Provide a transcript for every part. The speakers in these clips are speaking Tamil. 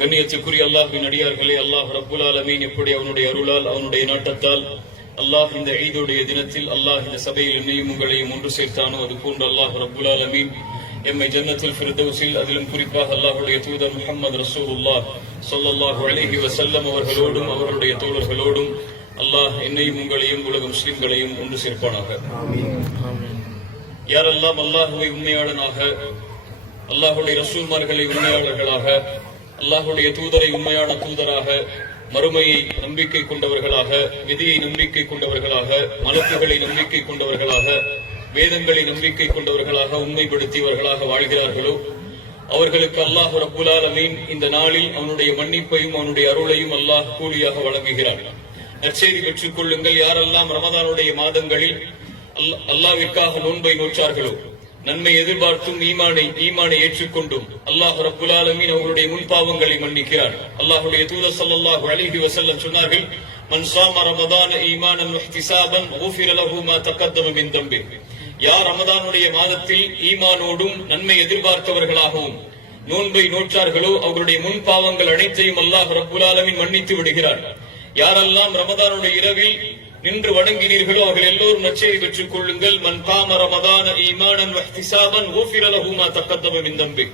கண்ணியத்துக்குரிய அல்லாஹ்வின் அடியார்களே, அல்லாஹ் ரப்புல் ஆலமீன் எப்படி அவனுடைய அருளால் அவனுடைய நாட்டத்தால் அல்லாஹ் இந்த ஈதுடைய தினத்தில் அல்லாஹ் இந்த சபையில் என்னையும் உங்களையும் ஒன்று சேர்த்தானோ அது போன்று அல்லாஹ் ரப்புல் ஆலமீன் எம்மை ஜன்னத்துல் ஃபிர்தௌஸில் அதிலும் குறிப்பாக அல்லாஹ்வுடைய தூதர் முஹம்மது ரசூலுல்லாஹ் ஸல்லல்லாஹு அலைஹி வஸல்லம் அவர்களோடும் அவர்களுடைய தோழர்களோடும் அல்லாஹ் என்னையும் உங்களையும் உலக முஸ்லிம்களையும் ஒன்று சேர்ப்பானாக. யாரெல்லாம் அல்லாஹுவை உண்மையாளனாக, அல்லாஹுடைய ரசூல்மார்களை உண்மையாளர்களாக, அல்லாஹுடைய தூதரை உண்மையான தூதராக, மறுமையை நம்பிக்கை கொண்டவர்களாக, விதியை நம்பிக்கை கொண்டவர்களாக, மலக்குகளை நம்பிக்கை கொண்டவர்களாக, வேதங்களை நம்பிக்கை கொண்டவர்களாக, உண்மைப்படுத்தியவர்களாக வாழ்கிறார்களோ அவர்களுக்கு அல்லாஹ் ரப்புல் ஆலமீன் இந்த நாளில் அவனுடைய மன்னிப்பையும் அவனுடைய அருளையும் அல்லாஹ் கூலியாக வழங்குகிறார். நற்செய்தி பெற்றுக் கொள்ளுங்கள். யாரெல்லாம் ரமதானுடைய மாதங்களில் அல்லாஹ்விற்காக நோன்பை நோற்றார்களோ, நன்மை எதிர்பார்த்தும் ஈமானை ஏற்றுக்கொண்டும் அல்லாஹ் ரப்புல் ஆலமீன் அவர்களுடைய முன்பாவங்களை மன்னிக்கிறார். அல்லாஹ்வுடைய தூதர் ஸல்லல்லாஹு அலைஹி வஸல்லம் சொன்னார்கள், மன் ஸாம ரமதான ஈமானன் வஹ்திஸாபன் குஃபிர லஹு மா தகத்தம மின் தம்பி. யார் ரமதானுடைய மாதத்தில் ஈமானோடும் நன்மை எதிர்பார்த்தவர்களாகவும் நோன்பை நோற்றார்களோ அவர்களுடைய முன்பாவங்கள் அனைத்தையும் அல்லாஹ் ரப்புல் ஆலமீன் மன்னித்து விடுகிறார். யாரெல்லாம் ரமதானுடைய இரவில் நின்று வணங்கினீர்களோ அவர்கள் எல்லோரும் நற்செய்தி பெற்றுக் கொள்ளுங்கள். மன் காம ரமதான ஈமானன் வஹ்திஸாபன் குஃபிர லஹு மா தகத்தம மின் தம்பி.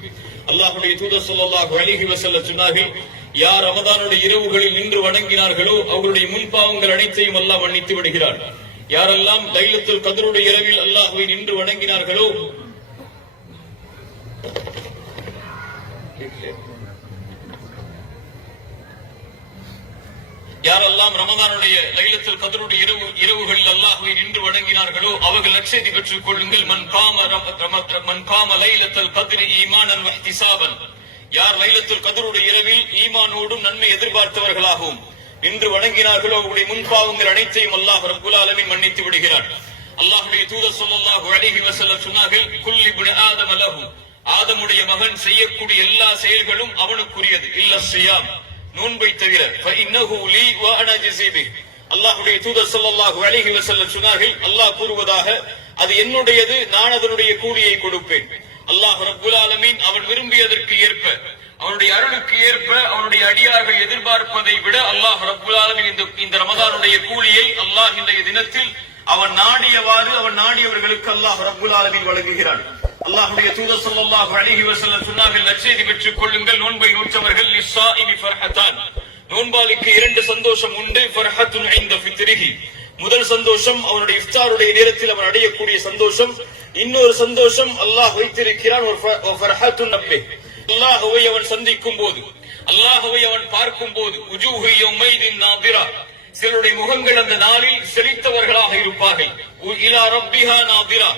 அல்லாஹ்வுடைய தூதர் ஸல்லல்லாஹு அலைஹி வஸல்லம் சொன்னார்கள், யார் ரமதானுடைய இரவுகளில் நின்று வணங்கினார்களோ அவர்களுடைய முன்பாவங்கள் அனைத்தையும் அல்லாஹ் மன்னித்து விடுகிறார். யாரெல்லாம் லைலத்துல் கத்ருடைய இரவில் அல்லாஹ்வை நின்று வணங்கினார்களோ யாரெல்லாம் ரமதானுடைய லைலத்துல் கத்ருடைய இரவுகளில் அல்லாஹ்வை நின்று வணங்கினார்களோ அவர்கள் நற்செய்தி பெற்றுக் கொள்ளுங்கள். மன் காம லைலத்துல் கத்ரி ஈமானன் வஹ்திஸாபன். யார் லைலத்துல் கத்ருடைய இரவில் ஈமானோடும் நன்மை எதிர்பார்த்தவர்களாகவும் நின்று வணங்கினார்களோ அவர்களுடைய முன்பாவங்கள் அனைத்தையும் அல்லாஹ் ரப்புல் ஆலமீன் மன்னித்து விடுகிறார். அல்லாஹ்வுடைய தூதர் ஸல்லல்லாஹு அலைஹி வஸல்லம் சொன்னார்கள், குல்லி இப்னு ஆதம லஹு. ஆதமுடைய மகன் செய்யக்கூடிய எல்லா செயல்களும் அவனுக்குரியது, இல்ல ஸியாம், நோன்பை தவிர. ஃபஇன்னஹு லீ வ அனா ஜஸீ பிஹி. அல்லாஹ்வுடைய தூதர் ஸல்லல்லாஹு அலைஹி வஸல்லம் சொன்னார்கள், அல்லாஹ் கூறுவதாக, அது என்னுடையது, நான் அதனுடைய கூலியை கொடுப்பேன். அல்லாஹ் ரப்புல் ஆலமீன் அவன் விரும்பியதற்கு ஏற்ப, அவனுடைய அருளுக்கு ஏற்ப அவனுடைய அடியார்கள் எதிர்பார்ப்பதை விட அல்லாஹ் ரப்புல் ஆலமீன் இந்த ரமதானுடைய கூலியை அல்லாஹ் இன்றைய தினத்தில் அவன் நாடியவாறு அவன் நாடியவர்களுக்கு அல்லாஹ் ரப்புல் ஆலமீன் வழங்குகிறான். அல்லாஹ்வுடைய தூதர் ஸல்லல்லாஹு அலைஹி வஸல்லம் சொன்னார்கள், நற்செய்தி பெற்றுக் கொள்ளுங்கள். நோன்பை நோற்றவர்கள் லிஸ்ஸாயிமி ஃபர்ஹதான். நோன்பாளிக்கு இரண்டு சந்தோஷம் உண்டு. ஃபர்ஹத்துன் இன்த ஃபித்ரிஹி. முதல் சந்தோஷம் அவனுடைய இஃப்தாருடைய நேரத்தில் அவன் அடையக்கூடிய சந்தோஷம். இன்னொரு சந்தோஷம் அல்லாஹ் வைத்திருக்கிறான், ஃபர்ஹத்துன் நப்பி. அல்லாஹ்வை அவன் சந்திக்கும் போது, அல்லாஹ்வை அவன் பார்க்கும் போது, உஜூஹு யௌமைதின் நாதிரா. சிலருடைய முகங்கள் அந்த நாளில் செழித்தவர்களாக இருப்பார்கள். இலா ரப்பிஹா நாதிரா.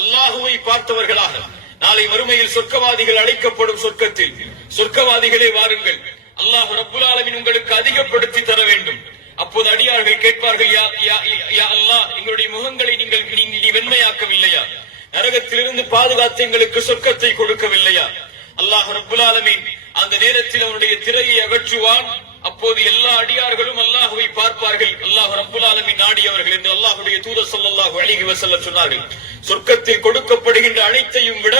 அல்லாஹ்வை பார்த்தவர்களாக. நாளை மறுமையில் சொர்க்கவாதிகள் அழைக்கப்படும் சொர்க்கத்தில், சொர்க்கவாதிகளே வாருங்கள், அல்லாஹ் ரப்புல் ஆலமீன் உங்களுக்கு அதிகப்படுத்தி தர வேண்டும். அப்போது அடியார்கள் கேட்பார்கள், யா அல்லாஹ், எங்களுடைய முகங்களை நீ வெண்மையாக்கவில்லையா? நரகத்திலிருந்து பாதுகாத்து எங்களுக்கு சொர்க்கத்தை கொடுக்கவில்லையா? அல்லாஹ் ரப்புல் ஆலமீன் அந்த நேரத்தில் அவனுடைய திரையை அகற்றுவான். அப்போது எல்லா அடியார்களும் அல்லாஹ்வை பார்ப்பார்கள். அல்லாஹ் ரப்புல் ஆலமீன் நாடியவர்கள் என்று அல்லாஹ்வுடைய தூதர் ஸல்லல்லாஹு அலைஹி வஸல்லம் சொன்னார்கள். சொர்க்கத்தில் கொடுக்கப்படுகின்ற அனைத்தையும் விட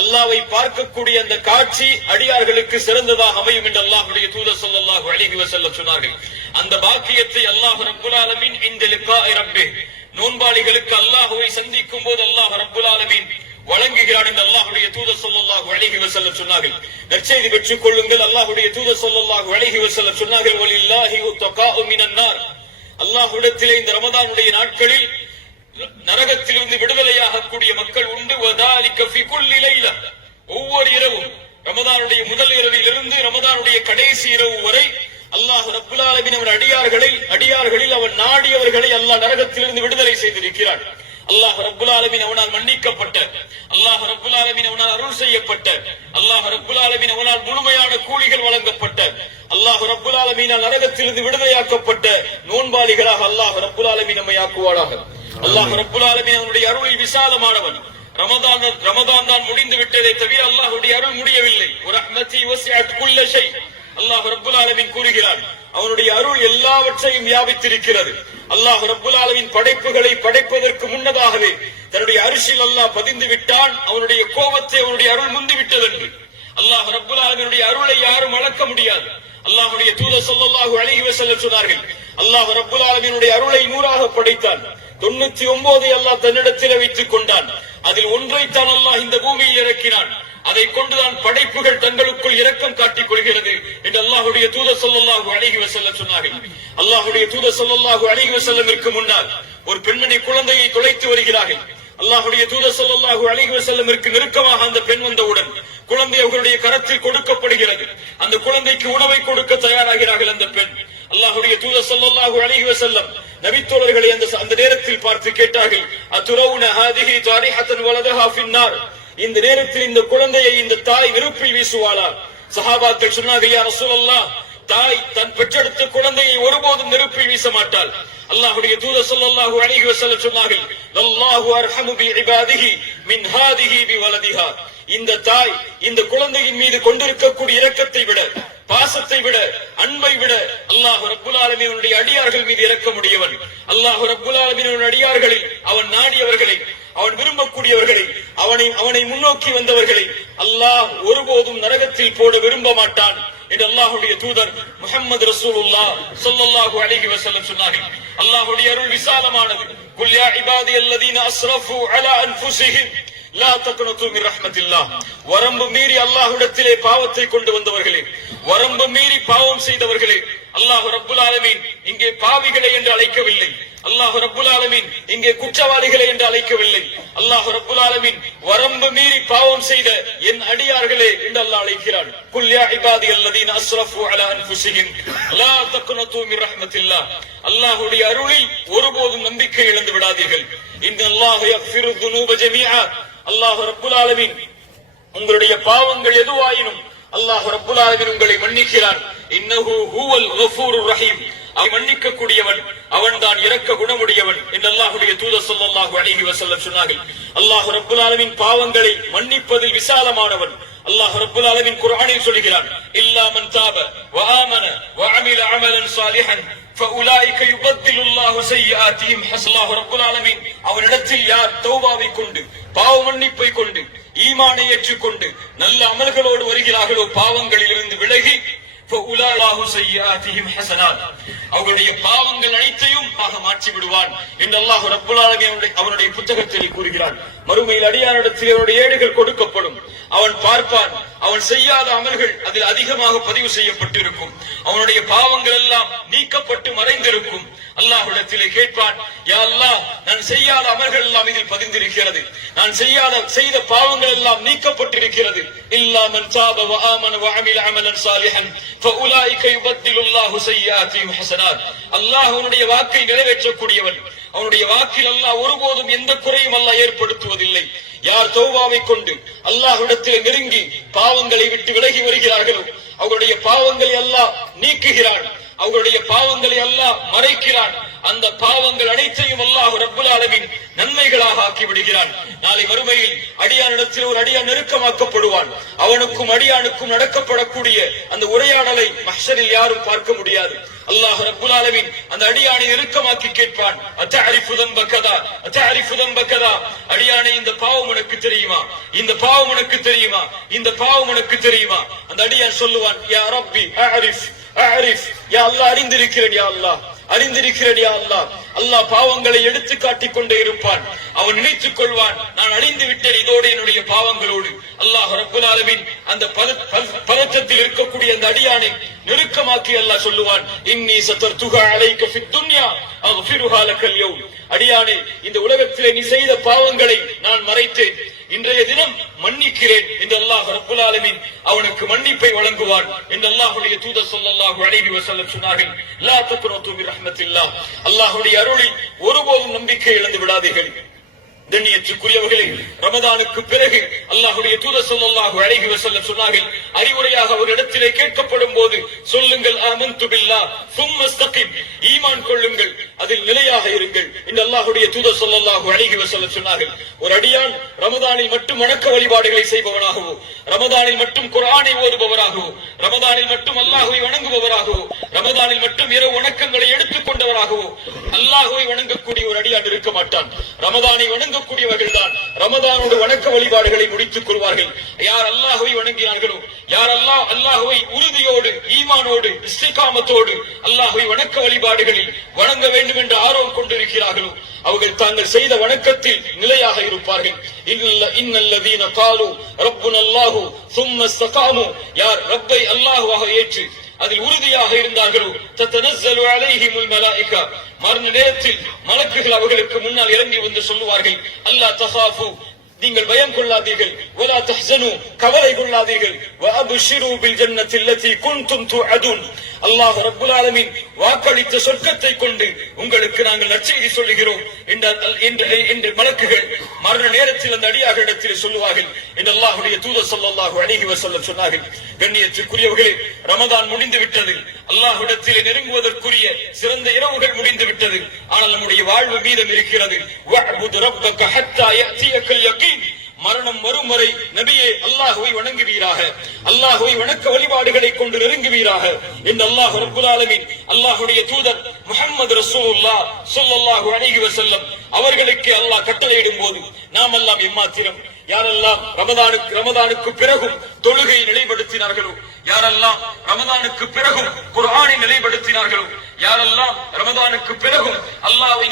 அல்லாஹ்வை பார்க்கக்கூடிய அந்த காட்சி அடியார்களுக்கு சிறந்ததாக அமையும் என்று அல்லாஹ்வுடைய தூதர் ஸல்லல்லாஹு அலைஹி வஸல்லம் சொன்னார்கள். அந்த பாக்கியத்தை அல்லாஹ் ரப்புல் ஆலமீன் இந்த லிகாஇ ரப்பி, நோன்பாளிகளுக்கு அல்லாஹ்வை சந்திக்கும் போது அல்லாஹ் ரப்புல் ஆலமீன் வழங்குகிறான் என்று அல்லாஹ்வுடைய தூதர் ஸல்லல்லாஹு அலைஹி வஸல்லம் சொன்னார்கள். நற்செய்தி பெற்றுக் கொள்ளுங்கள். அல்லாஹ்வுடைய தூதர் ஸல்லல்லாஹு அலைஹி வஸல்லம் சொன்னார்கள், வலில்லாஹி உத்தகாஉ மினன் நார். அல்லாஹ்விடத்திலே இந்த ரமதானுடைய நாட்களில் நரகத்திலிருந்து விடுதலையாகக்கூடிய மக்கள் உண்டு. வதாலிக ஃபி குல்லி லைலா. ஒவ்வொரு இரவும், ரமதானுடைய முதல் இரவிலிருந்து ரமதானுடைய கடைசி இரவு வரை அல்லாஹ் ரப்புல் ஆலமீன் அவன் அடியார்களில் அவன் நாடியவர்களை அல்லாஹ் நரகத்திலிருந்து விடுதலை செய்திருக்கிறான். அல்லாஹ் ரப்புல் ஆலமீன் அவனால் மன்னிக்கப்பட்ட, அல்லாஹ் ரப்புல் ஆலமீன் அவனால் அருள் செய்யப்பட்ட, அல்லாஹ் ரப்புல் ஆலமீன் அவனால் முழுமையான கூலிகள் வழங்கப்பட்ட, அல்லாஹ் ரப்புல் ஆலமீனால் நரகத்திலிருந்து விடுதலையாக்கப்பட்ட நோன்பாளிகளாக அல்லாஹ் ரப்புல் ஆலமீன் நம்மை ஆக்குவாராக. அல்லாஹ் ரப்புல் ஆலமீன் அவனுடைய அருளில் விசாலமானவன். ரமதான் தான் முடிந்து விட்டதை தவிர அல்லாஹ்வுடைய அருள் முடியவில்லை. ரஹ்மதி வஸிஅத் குல்ல ஷை. அல்லாஹ் ரப்புல் ஆலமீன் கூறுகிறான், அவனுடைய அருள் எல்லாவற்றையும் வியாபித்திருக்கிறது. அல்லாஹ் ரப்புல் ஆலமீன் படைப்புகளை படைப்பதற்கு முன்னதாகவே தன்னுடைய அரிசில் அல்லாஹ் பதிந்து விட்டான். அவனுடைய கோபத்தை அவனுடைய அருள் முந்தி விட்டதென்று அல்லாஹ் ரப்புல் ஆலமீனுடைய அருளை யாரும் அளக்க முடியாது. அல்லாஹ்வுடைய தூதர் ஸல்லல்லாஹு அலைஹி வஸல்லம் சொன்னார்கள், அல்லாஹ் ரப்புல் ஆலமீனுடைய அருளை 100ஆக படைத்தான், 99 அல்லாஹ் தன்னிடத்தில் வைத்துக் கொண்டான். அதில் ஒன்றைத்தான் அல்லாஹ் இந்த பூமியில் இறக்கினான். அதை கொண்டுதான் படைப்புகள் தங்களுக்குள் இரக்கம் காட்டிக் கொள்கிறது என்று அல்லாஹ்வுடைய தூதர் ஸல்லல்லாஹு அலைஹி வஸல்லம் சொன்னார்கள். அல்லாஹ்வுடைய தூதர் ஸல்லல்லாஹு அலைஹி வஸல்லமிற்கு முன்னால் ஒரு பெண்மணி குழந்தையை தொலைத்து வருகிறார்கள். அல்லாஹ்வுடைய தூதர் ஸல்லல்லாஹு அலைஹி வஸல்லமிற்கு நெருக்கமாக அந்த பெண் வந்தவுடன் குழந்தை அவர்களுடைய கரத்தில் கொடுக்கப்படுகிறது. அந்த குழந்தைக்கு உணவை கொடுக்க தயாராகிறார்கள் அந்த பெண். அல்லாஹ்வுடைய தூதர் ஸல்லல்லாஹு அலைஹி வஸல்லம் நபித்தோழர்களை அந்த நேரத்தில் பார்த்து கேட்டார்கள், அதுரவுன ஹாதிஹி தாரிஹத்தன் வலதஹா ஃபின்னார், இந்த நேரத்தில் இந்த குழந்தையை இந்த தாய் நெருப்பில் வீசுவாளா? சஹாபாக்கள் சொன்னார்கள், யா ரசூலல்லாஹ், தாய் தன் பெற்றெடுத்த குழந்தையை ஒருபோதும் நெருப்பில் வீச மாட்டாள். அல்லாஹ்வுடைய தூதர் ஸல்லல்லாஹு அலைஹி வஸல்லம் சொன்னார்கள், அல்லாஹு அர்ஹமு பி இபாதிஹி மின் ஹாதிஹி பி வலதிஹா, இந்த தாய் இந்த குழந்தையின் மீது கொண்டிருக்கக்கூடிய இரக்கத்தை விட, பாசத்தை விட, அன்பை விட அல்லாஹ் ரப்புல் ஆலமீனுடைய அடியார்கள் மீது இரக்கமுடையவன். அல்லாஹ் ரப்புல் ஆலமீனுடைய அடியார்களில் அவன் நாடியவர்களை, அவன் விரும்பக்கூடியவர்களை, அவனை முன்னோக்கி வந்தவர்களை அல்லாஹ் ஒருபோதும் நரகத்தில் போட விரும்ப மாட்டான் என்று அல்லாஹ்வுடைய தூதர் முஹம்மது ரசூலுல்லாஹ் ஸல்லல்லாஹு அலைஹி வஸல்லம் சொன்னார்கள். அல்லாஹ்வுடைய அருள் விசாலமானது. குல் யா இபாதியல்லதீன அஸ்ரஃபு அலா அன்ஃபுஸிஹிம் லா தக்னது மின் ரஹ்மத்தில்லாஹ், வரம்பு மீறி அல்லாஹ்விடத்திலே பாவத்தை கொண்டு வந்தவர்களே, வரம்பு மீறி பாவம் செய்தவர்களே, அல்லாஹ் ரப்புல் ஆலமீன் இங்கே பாவிகளை என்று அழைக்கவில்லை. அல்லாஹ் ரப்புல் ஆலமீன் இங்கே குற்றவாளிகளை என்று அழைக்கவில்லை. அல்லாஹ் ரப்புல் ஆலமீன் வரம்பு மீறி பாவம் செய்த என் அடியார்களே என்று அல்லாஹ் அழைக்கிறான். குல் யா இபாதியல்லதீன அஸ்ரஃபு அலா அன்ஃபுஸிஹிம் லா தக்னது மின் ரஹ்மத்தில்லாஹ், அல்லாஹ்வுடைய அருளில் ஒருபோதும் நம்பிக்கை இழந்து விடாதீர்கள். இன்னல்லாஹு யக்ஃபிரு ذுனூப ஜமீஆ, அல்லாஹ் ரப்புல் ஆலமீன் உங்களுடைய பாவங்கள் எதுவாயினும் அல்லாஹ் ரப்புல் ஆலமீன் உங்களை மன்னிக்கிறான். இன்னஹு ஹுவல் கஃபூருர் ரஹீம், அவன் மன்னிக்க கூடியவன், அவன்தான் இரக்க குணமுடையவன் என்று அல்லாஹ்வுடைய தூதர் ஸல்லல்லாஹு அலைஹி வஸல்லம் சொன்னார்கள். அல்லாஹ் ரப்புல் ஆலமீன் பாவங்களை மன்னிப்பதில் விசாலமானவன். அல்லாஹ் ரப்புல் ஆலமீன் குர்ஆனில் சொல்கிறான், இல்லா மன் தாப வ ஆமன வ அமில அமலன் சாலிஹன் ஃபஉலாயிக யுபத்திலுல்லாஹு ஸய்யிஆத்திஹிம் ஹஸனாத். அல்லாஹ் ரப்புல் ஆலமீன் அவனிடத்தில் யார் தௌபாவை கொண்டு, பாவ மன்னிப்பை கொண்டு, ஈமானை ஏற்றுக்கொண்டு நல்ல அமல்களோடு வருகிறார்களோ, பாவங்களிலிருந்து விலகி அவர்களுடைய பாவங்கள் அனைத்தையும் மாற்றி விடுவான் என்று அல்லாஹ் ரப்புல் ஆலமீன் அவனுடைய புத்தகத்தில் கூறுகிறான். மறுமையில் அடியாரிடத்தில் அவருடைய ஏடுகள் கொடுக்கப்படும். அவன் பார்ப்பான், அவன் செய்யாத அமல்கள் அதில் அதிகமாக பதிவு செய்யப்பட்டிருக்கும். அவனுடைய பாவங்கள் எல்லாம் நீக்கப்பட்டு மறைந்திருக்கும். அல்லாஹ்விடத்திலே கேட்பான், யா அல்லாஹ், நான் செய்யாத அமல்கள் எல்லாம் இதில் பதிந்திருக்கிறது, நான் செய்த பாவங்கள் எல்லாம் நீக்கப்பட்டிருக்கிறது. இல்லா மன் தாப வ ஆமன வ அமில அமலன் சாலிஹன் ஃபஉலாயிக யுபத்திலுல்லாஹு ஸய்யிஆத்திஹிம் ஹஸனாத். அல்லாஹ் அவனுடைய வாக்கை நிறைவேற்றக்கூடியவன். அவனுடைய வாக்கில் அல்லாஹ் ஒருபோதும் எந்த குறையும் அல்லாஹ் ஏற்படுத்துவதில்லை. யார் தௌபாவை கொண்டு அல்லாஹ்விடத்தில் நெருங்கி பாவங்களை விட்டு விலகி வருகிறார்களோ, அவர்களுடைய பாவங்களை அல்லாஹ் நீக்குகிறான், அவர்களுடைய பாவங்களை அல்லாஹ் மறைக்கிறான். அந்த பாவங்கள் அனைத்தையும் அல்லாஹ் ரப்புல் ஆலமீன் நன்மைகளாக ஆக்கி விடுகிறான். நாளை மறுமையில் அடியானிடத்தில் ஒரு அடியான் நெருக்கமாக்கப்படுவான். அவனுக்கும் அடியானுக்கும் நடக்கப்படக்கூடிய அந்த உரையாடலை மஹ்ஷரில் யாரும் பார்க்க முடியாது. அல்லாஹ் ரப்புல் ஆலமீன் அந்த அடியானை நெருக்கமாக்கி கேட்பான், அத்தஅரிஃபு தம்ப கதா அத்தஅரிஃபு தம்ப கதா, அடியானே இந்த பாவம் உனக்கு தெரியுமா, இந்த பாவம் உனக்கு தெரியுமா, இந்த பாவம் உனக்கு தெரியுமா? அந்த அடியான் சொல்லுவான், யா ரப்பி அஅரிஃப் அஅரிஃப், யா அல்லாஹ் அறிந்திருக்கிறேன், யா அல்லாஹ் அறிந்திருக்கிறேன், யா அல்லாஹ். அல்லாஹ் பாவங்களை எடுத்து காட்டிக் கொண்டே இருப்பான். அவன் நினைத்துக் கொள்வான், நான் அழிந்து விட்டேன் இதோடு என்னுடைய பாவங்களோடு. அல்லாஹ் ரப்புல் ஆலமீன் அந்த பதற்றத்தில் இருக்கக்கூடிய அந்த அடியானை நெருக்கமாக்கி அல்லாஹ் சொல்லுவான், இன்னி சதர்துஹா அலைக ஃபித் துன்யா அக்ஃபிருஹா லக்கல் யௌம், அடியானே, இந்த உலகத்திலே நீ செய்த பாவங்களை நான் மறைத்தேன், இன்றைய தினம் மன்னிக்கிறேன் என்று அல்லாஹ் ரப்புல் ஆலமீன் அவனுக்கு மன்னிப்பை வழங்குவான் என்று அல்லாஹ்வுடைய தூதர் ஸல்லல்லாஹு அலைஹி வஸல்லம் சொன்னார்கள். லா தக்னது மின் ரஹ்மத்தில்லாஹ், அல்லாஹ்வுடைய அருளில் ஒருபோதும் நம்பிக்கை இழந்து விடாதீர்கள். கண்ணியத்துக்குரியவர்களே, ரமதானுக்கு பிறகு அல்லாஹ்வுடைய தூதர் ஸல்லல்லாஹு அலைஹி வஸல்லம் சொன்னார்கள், அறிவுரையாக ஒரு இடத்திலே கேட்கப்படும் போது சொல்லுங்கள், ஆமன்து பில்லாஹ் சும்ம இஸ்தகிம், ஈமான் கொள்ளுங்கள், அதில் நிலையாக இருங்கள் என்று அல்லாஹ்வுடைய தூதர் ஸல்லல்லாஹு அலைஹி வஸல்லம் சொன்னார்கள். ஒரு அடியான் ரமதானில் மட்டும் வணக்க வழிபாடுகளை செய்பவனாகவோ, ரமதானில் மட்டும் குர்ஆனை ஓதுபவராகவோ, ரமதானில் மட்டும் அல்லாஹ்வை வணங்குபவராகவோ, ரமதானில் மட்டும் இரவு வணக்கங்களை எடுத்துக் கொண்டவராகவோ அல்லாஹ்வை வணங்கக்கூடிய ஒரு அடியான் இருக்க மாட்டான். ரமதானை வணங்கக்கூடியவர்கள் தான் ரமதானோடு வணக்க வழிபாடுகளை முடித்துக் கொள்வார்கள். யார் அல்லாஹ்வை வணங்கினார்களோ, யார் அல்லாஹ்வை உறுதியோடு ஈமானோடு இஸ்திகாமத்தோடு அல்லாஹ்வை வணக்க வழிபாடுகளில் வணங்க வேண்டும் என்று ஆர்வம் கொண்டிருக்கிறார்களோ அவர்கள் தாங்கள் செய்த வணக்கத்தில் நிலையாக இருப்பார்கள். இன்னல்லதீன காலு ரப்புனல்லாஹு சும்ம இஸ்தகாமு, யார் ரப்பை அல்லாஹ்வாக ஏற்று அதில் உறுதியாக இருந்தார்களோ தத்தனஸ்ஸலு அலைஹிமுல் மலாயிகா, மரண நேரத்தில் மலக்குகள் அவர்களுக்கு முன்னால் இறங்கி வந்து சொல்லுவார்கள், அல்லா தஹாஃபு, நீங்கள் பயம் கொள்ளாதீர்கள், வலா தஹ்ஸனு, கவலை கொள்ளாதீர்கள், வஅப்ஷிரு பில் ஜன்னத்தி அல்லதி குன்தும் துஅதுன், அல்லாஹ் ரப்புல் ஆலமீன் வாக்களித்த சொர்க்கத்தை கொண்டு உங்களுக்கு நாங்கள் நற்செய்தி சொல்லுகிறோம் என்று மலக்குகள் மரண நேரத்தில் அந்த அடியார்களிடத்தில் சொல்லுவார்கள் என்று அல்லாஹ்வுடைய தூதர் ஸல்லல்லாஹு அலைஹி வஸல்லம் சொன்னார்கள். கண்ணியத்திற்குரியவர்களே, ரமதான் முடிந்து விட்டது. அல்லாஹ்விடத்தில் நெருங்குவதற்குரிய சிறந்த இரவுகள் முடிந்து விட்டது. ஆனால் நம்முடைய வாழ்வு மீதம் இருக்கிறது. வஅபுது ரப்பக ஹத்தா யஅதியகல் யகீன், மரணம் வரும் வரை நபியே அல்லாஹ்வை வணங்குவீராக, அல்லாஹ்வை வணக்க வழிபாடுகளை கொண்டு நெருங்குவீராக என்று அல்லாஹ் ரப்புல் ஆலமீன் அல்லாஹ்வுடைய தூதர் முஹம்மது ரசூலுல்லாஹ் ஸல்லல்லாஹு அலைஹி வஸல்லம் அவர்களுக்கு அல்லாஹ் கட்டளையிடும் போது நாம் எல்லாம் எம்மாத்திரம், யாரெல்லாம் ரமதானுக்கு பிறகும் தொழுகையை நிலைப்படுத்தினார்களோ, யாரெல்லாம் ரமதானுக்கு பிறகும் குர்ஆனை நிலைப்படுத்தினார்களோ, யாரெல்லாம் ரமதானுக்கு பிறகும் அல்லாஹ்வை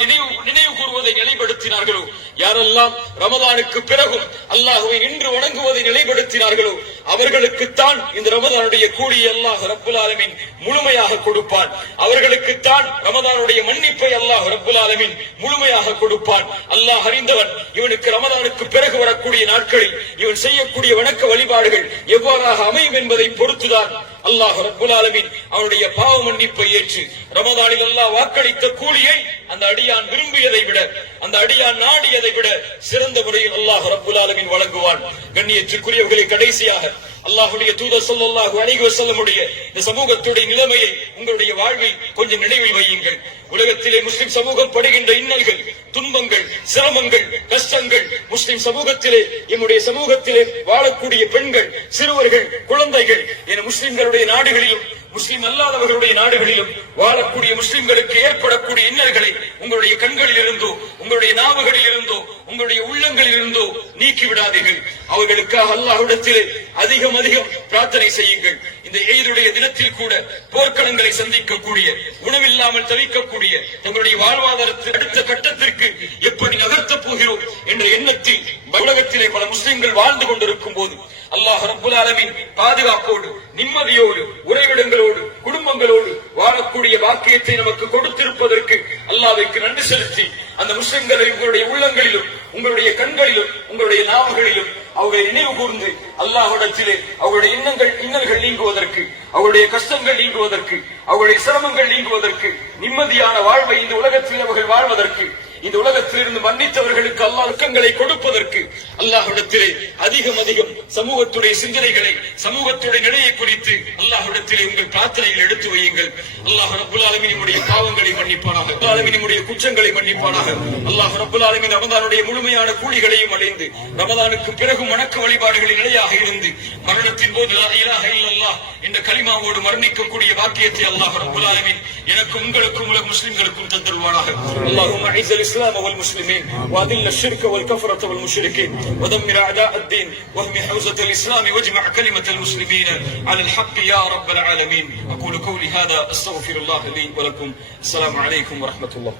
நினைவு கூறுவதை நிலைப்படுத்தினார்களோ, யாரெல்லாம் ரமதானுக்கு பிறகும் அல்லாஹ்வை நின்று வணங்குவதை நிலைப்படுத்தினார்களோ அவர்களுக்குத்தான் இந்த ரமதானுடைய கூலியை அல்லாஹ் ரப்புல் ஆலமீன் முழுமையாக கொடுப்பான். அவர்களுக்குத்தான் ரமதானுடைய மன்னிப்பை அல்லாஹ் ரப்புல் ஆலமீன் முழுமையாக கொடுப்பான். அல்லாஹ் அறிந்தவன். இவனுக்கு ரமதானுக்கு பிறகு வரக்கூடிய நாட்களில் இவன் செய்யக்கூடிய வணக்க வழிபாடுகள் எவ்வாறாக அமையும் என்பதை பொறுத்துதான் அல்லாஹ் ரப்புல் ஆலமீன் அவனுடைய பாவ மன்னிப்பை ஏற்று ரமதானில் அல்லாஹ் வாக்களித்த கூலியை அந்த அடியான் விரும்பியதை விட, அந்த அடியான் நாடியதை விட சிறந்த முறையில் அல்லாஹ் ரப்புல் ஆலமீன் வழங்குவான். கண்ணியத்திற்குரியவர்களை, கடைசியாக அல்லாஹ்வுடைய தூதர் ஸல்லல்லாஹு அலைஹி வஸல்லமுடைய இந்த சமூகத்துடைய நிலைமையை உங்களுடைய வாழ்வில் கொஞ்சம் நினைவில் வையுங்கள். உலகத்திலே முஸ்லிம் சமூகம் படுகின்ற இன்னல்கள், துன்பங்கள், சிரமங்கள், கஷ்டங்கள், முஸ்லிம் சமூகத்திலே, நம்முடைய சமூகத்திலே வாழக்கூடிய பெண்கள், சிறுவர்கள், குழந்தைகள் என முஸ்லிம்களுடைய நாடுகளிலும் முஸ்லிம் அல்லாதவர்களுடைய நாடுகளிலும் வாழக்கூடிய முஸ்லிம்களுக்கு ஏற்படக்கூடிய இன்னல்களை உங்களுடைய கண்களில் இருந்தோ, உங்களுடைய நாவுகளில் இருந்தோ, உங்களுடைய உள்ளங்களில் இருந்தோ நீக்கி விடாதீர்கள். அவர்களுக்காக அல்லாஹ்விடத்திலே அதிகம் பிரார்த்தனை செய்யுங்கள். இந்த ஈதுடைய தினத்தில் கூட போர்க்களங்களை சந்திக்கக்கூடிய, உணவில்லாமல் தவிக்கக்கூடிய, தங்களுடைய வாழ்வாதாரத்தை அடுத்த கட்டத்திற்கு எப்படி நகர்த்தப் போகிறோம் என்ற எண்ணத்தில் உலகத்திலே பல முஸ்லிம்கள் வாழ்ந்து கொண்டிருக்கும் போது அல்லாஹ் ரப்புல் ஆலமீன் பாதுகாப்போடு, நிம்மதியோடு, உறைவிடங்களோடு, குடும்பங்களோடு வாழக்கூடிய பாக்கியத்தை நமக்கு கொடுத்திருப்பதற்கு அல்லாஹ்வுக்கு நன்றி செலுத்தி அந்த முஸ்லிம்களை உங்களுடைய உள்ளங்களிலும், உங்களுடைய கண்களிலும், உங்களுடைய நாவுகளிலும் அவர்களை நினைவு கூர்ந்து அல்லாஹ்விடத்திலே அவருடைய இன்னல்கள் நீங்குவதற்கு, அவருடைய கஷ்டங்கள் நீங்குவதற்கு, அவருடைய சிரமங்கள் நீங்குவதற்கு, நிம்மதியான வாழ்வை இந்த உலகத்தில் அவர்கள் வாழ்வதற்கு, இந்த உலகத்திலிருந்து மன்னித்தவர்களுக்கு அல்லாஹ் துக்கங்களை கொடுப்பதற்கு அல்லாஹ்விடத்திலே அதிகம் சமூகத்துடைய சிந்தனைகளை, சமூகத்துடைய நிலையை குறித்து அல்லாஹ்விடத்திலே உங்கள் பிரார்த்தனைகள் எடுத்து வையுங்கள். அல்லாஹ் ரப்புல் ஆலமீன் நம்முடைய பாவங்களை மன்னிப்பானாக, ரப்புல் ஆலமீன் நம்முடைய குற்றங்களை மன்னிப்பானாக. அல்லாஹ் ரப்புல் ஆலமீன் ரமதானுடைய முழுமையான கூலிகளையும் அடைந்து ரமதானுக்கு பிறகு வணக்க வழிபாடுகளில் நிலையாக இருந்து மரணத்தின் போது லா இலாஹ இல்லல்லாஹ் என்ற கலிமாவோடு மரணிக்கக்கூடிய வாக்கியத்தை அல்லாஹ் ரப்புல் ஆலமீன் எனக்கும் உங்களுக்கும் உலக முஸ்லிம்களுக்கும் தந்தருவானாக. அல்லாஹும்ம அஇஸ்ஸல் இஸ்லாம் வல் முஸ்லிமீன் வஅதில் الشرك والكفرة والمشركين ودمر أعداء الدين واهم حوزة الإسلام واجمع كلمة المسلمين على الحق يا رب العالمين. أقول قولي هذا أستغفر الله لي ولكم. السلام عليكم ورحمة الله.